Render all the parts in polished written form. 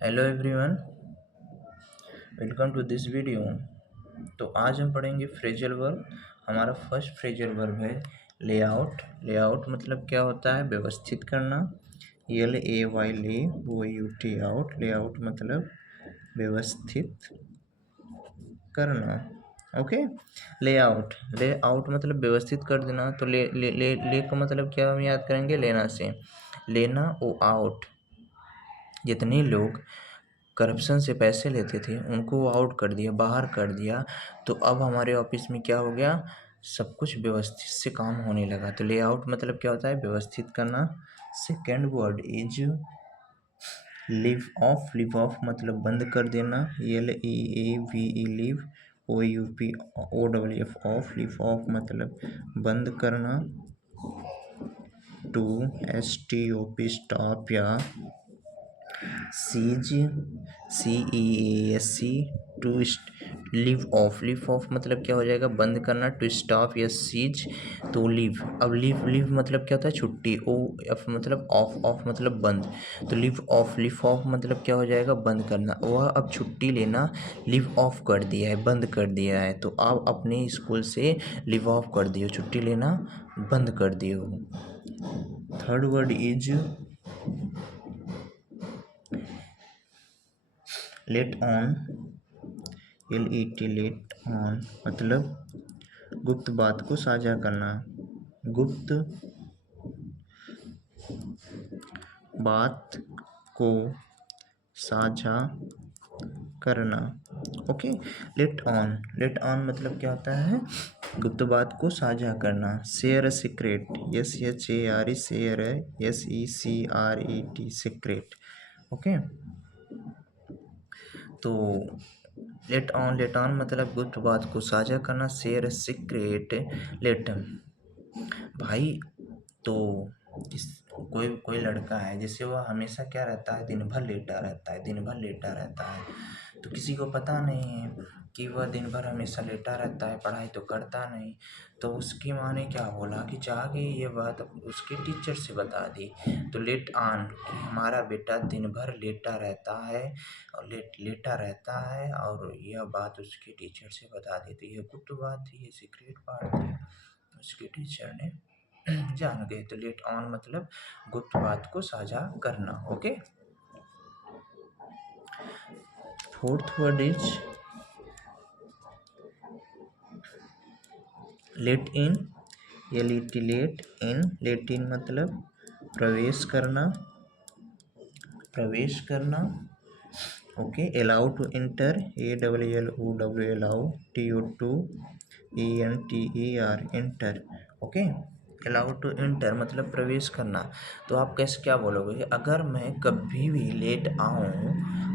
Hello everyone, welcome to this video. तो आज हम पढ़ेंगे फ्रेजल वर्ब। हमारा फर्स्ट फ्रेजल वर्ब है लेआउट। लेआउट मतलब क्या होता है? व्यवस्थित करना। LAY ले OUT आउट। लेआउट मतलब व्यवस्थित करना। ओके। लेआउट लेआउट मतलब व्यवस्थित कर देना। तो ले का मतलब क्या हम याद करेंगे? लेना से। लेना ओ आउट। जितने लोग करप्शन से पैसे लेते थे उनको आउट कर दिया, बाहर कर दिया। तो अब हमारे ऑफिस में क्या हो गया? सब कुछ व्यवस्थित से काम होने लगा। तो लेआउट मतलब क्या होता है? व्यवस्थित करना। Second word is leave off. Leave off मतलब बंद कर देना। LEAVE leave. OUP off. Leave off मतलब बंद करना। टू STOP स्टॉप या cease CEASE to leave off. Leave off मतलब क्या हो जाएगा? बंद करना। टू स्टॉप या सीज तो लीव। अब लीव मतलब क्या होता है? छुट्टी। OF मतलब ऑफ। ऑफ मतलब बंद। तो लीव ऑफ। लीव ऑफ मतलब क्या हो जाएगा? बंद करना। वह अब छुट्टी लेना लीव ऑफ कर दिया है, बंद कर दिया है। तो आप अपने स्कूल से लीव ऑफ कर दियो, छुट्टी लेना बंद कर दियो। Third word is let on. LET let on मतलब गुप्त बात को साझा करना। गुप्त बात को साझा करना। Okay. Let on. Let on मतलब क्या होता है? गुप्त बात को साझा करना। Share secret. SHARE शेयर है। SECRET secret. ओके। तो लेट ऑन मतलब गुप्त बात को साझा करना। Share secret. लेट भाई, तो कोई लड़का है, जैसे वह हमेशा क्या रहता है? दिन भर लेटा रहता है, दिन भर लेटा रहता है। तो किसी को पता नहीं है कि वह दिन भर हमेशा लेटा रहता है, पढ़ाई तो करता नहीं। तो उसकी माँ ने क्या बोला कि जाके ये बात उसके टीचर से बता दी। तो लेट ऑन कि हमारा बेटा दिन भर लेटा रहता है और लेटा रहता है, और यह बात उसके टीचर से बता दी। तो यह गुप्त बात थी, ये सीक्रेट बात थी, उसके टीचर ने जान गए। तो लेट ऑन मतलब गुप्त बात को साझा करना। Okay. Fourth word is let in. LET let in. Let in मतलब प्रवेश करना। प्रवेश करना। Okay. Allow to enter. ALLOW allow. TO2ENTER enter. Okay. Allow to enter मतलब प्रवेश करना। तो आप कैसे क्या बोलोगे कि अगर मैं कभी भी लेट आऊँ,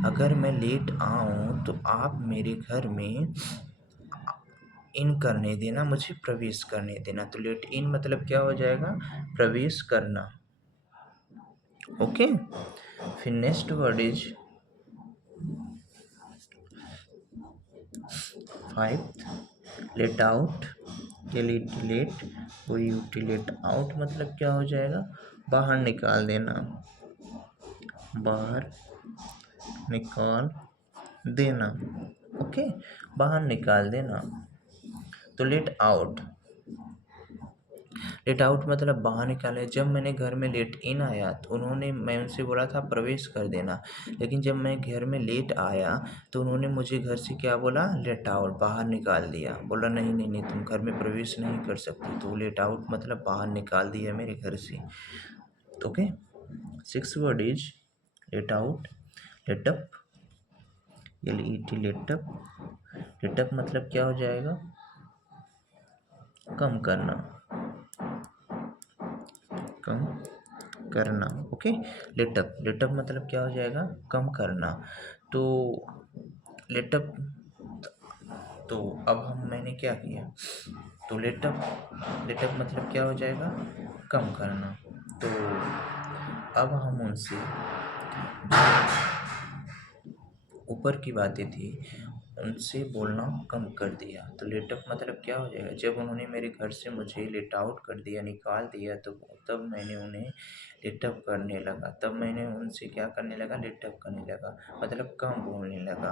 अगर मैं लेट आऊँ तो आप मेरे घर में इन करने देना, मुझे प्रवेश करने देना। तो लेट इन मतलब क्या हो जाएगा? प्रवेश करना। ओके। फिर next word is five let out. LET let OUT let out मतलब क्या हो जाएगा? बाहर निकाल देना। बाहर निकाल देना। ओके। बाहर निकाल देना। तो लेट आउट। लेट आउट मतलब बाहर निकाले। जब मैंने घर में लेट इन आया तो मैं उनसे बोला था प्रवेश कर देना, लेकिन जब मैं घर में लेट आया तो उन्होंने मुझे घर से क्या बोला? लेट आउट, बाहर निकाल दिया। बोला नहीं नहीं नहीं, तुम घर में प्रवेश नहीं कर सकती। तो लेट आउट मतलब बाहर निकाल दिया मेरे घर से। Okay. Six word is let out. Let up. LET let up. Let up मतलब क्या हो जाएगा? कम करना। कम करना। ओके। लेटअप। लेटअप मतलब क्या हो जाएगा? कम करना। तो लेटअप, तो अब मैंने क्या किया? तो लेटअप लेटअप मतलब क्या हो जाएगा? कम करना। तो अब हम उनसे ऊपर की बातें थी उनसे बोलना कम कर दिया। तो लेट अप मतलब क्या हो जाएगा, जब उन्होंने मेरे घर से मुझे लेट आउट कर दिया, निकाल दिया, तो तब मैंने उन्हें लेट अप करने लगा, तब मैंने उनसे क्या करने लगा, लेट अप करने लगा, मतलब कम बोलने लगा।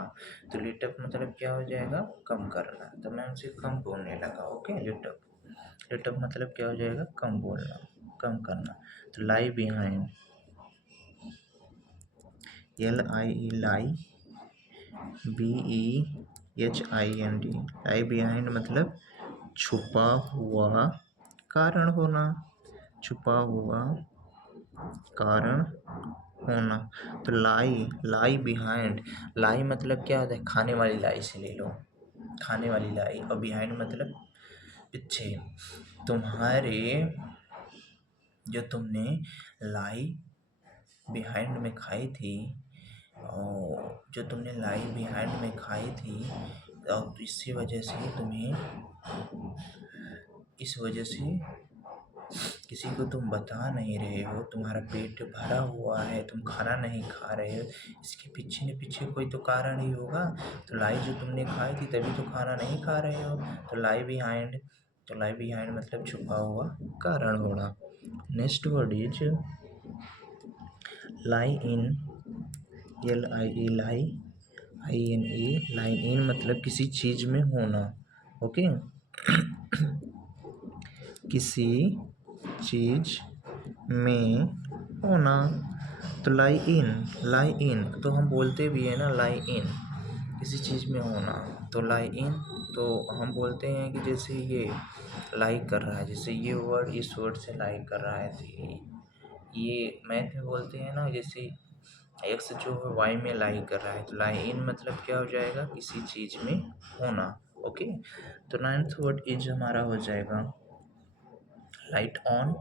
तो लेट अप मतलब क्या हो जाएगा, कम करना, तो मैं उनसे कम बोलने लगा। ओके, लेट अप मतलब क्या हो जाएगा, कम बोलना, कम करना। तो लाई बिहाइंड, LIE लाई, BEHIND, लाई बिहाइंड मतलब छुपा हुआ कारण होना, छुपा हुआ कारण होना। तो लाई बिहाइंड, लाई मतलब क्या होता है, खाने वाली लाई से ले लो, खाने वाली लाई, और बिहाइंड मतलब पीछे। तुम्हारे, जो तुमने लाई बिहाइंड में खाई थी, और जो तुमने लाई बिहाइंड में खाई थी, और इसी वजह से तुम्हें, इस वजह से किसी को तुम बता नहीं रहे हो, तुम्हारा पेट भरा हुआ है, तुम खाना नहीं खा रहे हो, इसके पीछे न पीछे कोई तो कारण ही होगा। तो लाई जो तुमने खाई थी तभी तो खाना नहीं खा रहे हो। तो लाई बिहाइंड, तो लाई बिहाइंड मतलब छुपा हुआ कारण होना। Next word is lie in, LIE lie, INE line in मतलब किसी चीज में होना। ओके, किसी चीज में होना। तो लाई इन तो हम बोलते भी है ना, लाई इन किसी चीज़ में होना। तो लाई इन तो हम बोलते हैं कि जैसे ये लाइक कर रहा है, जैसे ये वर्ड इस वर्ड से लाइक कर रहा है, तो ये मैथ में बोलते हैं ना, जैसे एक्स जो है वाई में लाइक कर रहा है। तो लाई इन मतलब क्या हो जाएगा, किसी चीज़ में होना। ओके, तो नाइन्थ वर्ड इज हमारा हो जाएगा light on,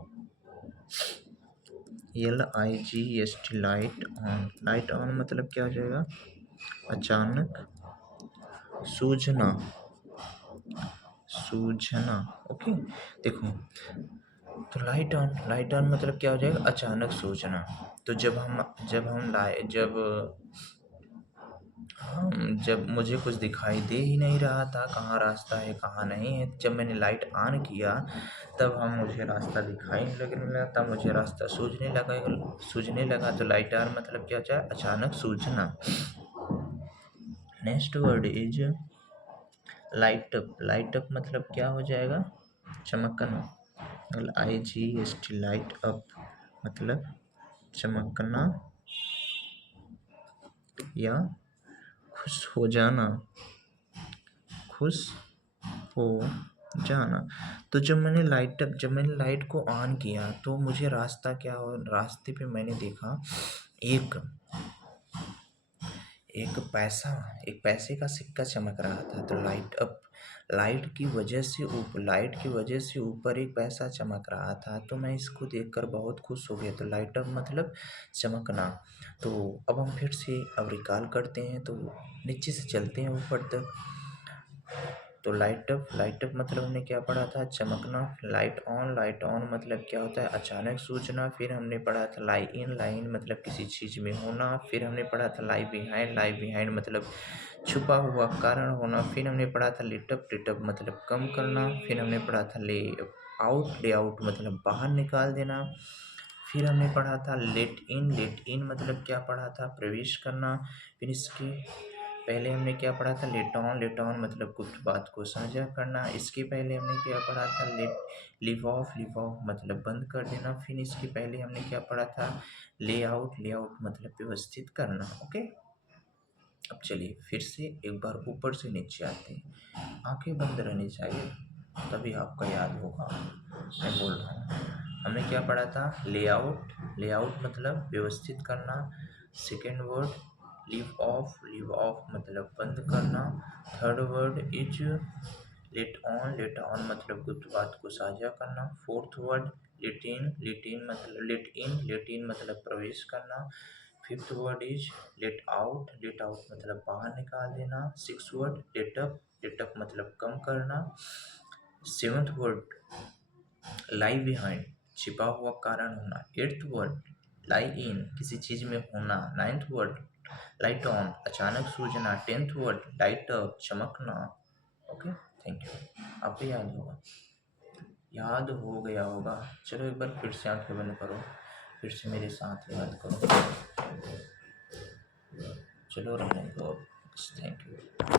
LIGHT light on. Light on मतलब क्या हो जाएगा, अचानक सूझना, सूझना। ओके, देखो, तो लाइट ऑन मतलब क्या हो जाएगा, अचानक सूझना। तो जब मुझे कुछ दिखाई दे ही नहीं रहा था, कहाँ रास्ता है कहाँ नहीं है, जब मैंने लाइट ऑन किया तब मुझे रास्ता दिखाई लगने लगा, तब मुझे रास्ता सूझने लगा। तो लाइट ऑन मतलब क्या होता है, अचानक सूझना। Next word is light up. Light up मतलब क्या हो जाएगा, चमकना, LIGHT लाइट अप मतलब चमकना या खुश हो जाना, खुश हो जाना। तो जब मैंने लाइट को ऑन किया तो मुझे रास्ते पे मैंने देखा एक पैसे का सिक्का चमक रहा था। तो लाइट की वजह से ऊपर एक पैसा चमक रहा था, तो मैं इसको देखकर बहुत खुश हो गया। तो लाइट अप मतलब चमकना। तो अब हम फिर से अब रिकॉल करते हैं, तो नीचे से चलते हैं ऊपर तक। तो लाइट अप मतलब हमने क्या पढ़ा था, चमकना। लाइट ऑन मतलब क्या होता है, अचानक सूझना। फिर हमने पढ़ा था लाई इन मतलब किसी चीज़ में होना। फिर हमने पढ़ा था लाई बिहाइंड मतलब छुपा हुआ कारण होना। फिर हमने पढ़ा था लेट अप मतलब कम करना। फिर हमने पढ़ा था ले आउट मतलब बाहर निकाल देना। फिर हमने पढ़ा था लेट इन मतलब क्या पढ़ा था, प्रवेश करना। फिर इसके पहले हमने क्या पढ़ा था, लेट ऑन मतलब गुप्त बात को साझा करना। इसके पहले हमने क्या पढ़ा था, लिव ऑफ मतलब बंद कर देना। फिर इसके पहले हमने क्या पढ़ा था, ले आउट मतलब व्यवस्थित करना। ओके, अब चलिए फिर से एक बार ऊपर से नीचे आते हैं। आंखें बंद रहनी चाहिए, तभी आपका याद होगा। मैं बोल रहा हूँ, हमने क्या पढ़ा था, लेआउट मतलब व्यवस्थित करना। सेकेंड वर्ड लीव ऑफ मतलब बंद करना। Third word is let on मतलब गुप्त बात को साझा करना। फोर्थ वर्ड लेट इन मतलब प्रवेश करना। Fifth word is let out मतलब बाहर निकाल देना। सिक्स वर्ड लेट अप मतलब कम करना। सेवंथ वर्ड लाई बिहाइंड छिपा हुआ कारण होना। एट्थ वर्ड लाई इन किसी चीज में होना। नाइन्थ वर्ड लाइट ऑन अचानक सूझना, 10th वर्ड लाइट अप चमकना। Okay, thank you. आपको याद हो गया होगा। चलो एक बार फिर से आंखें बंद करो, फिर से मेरे साथ याद करो। चलो रहने दो। थैंक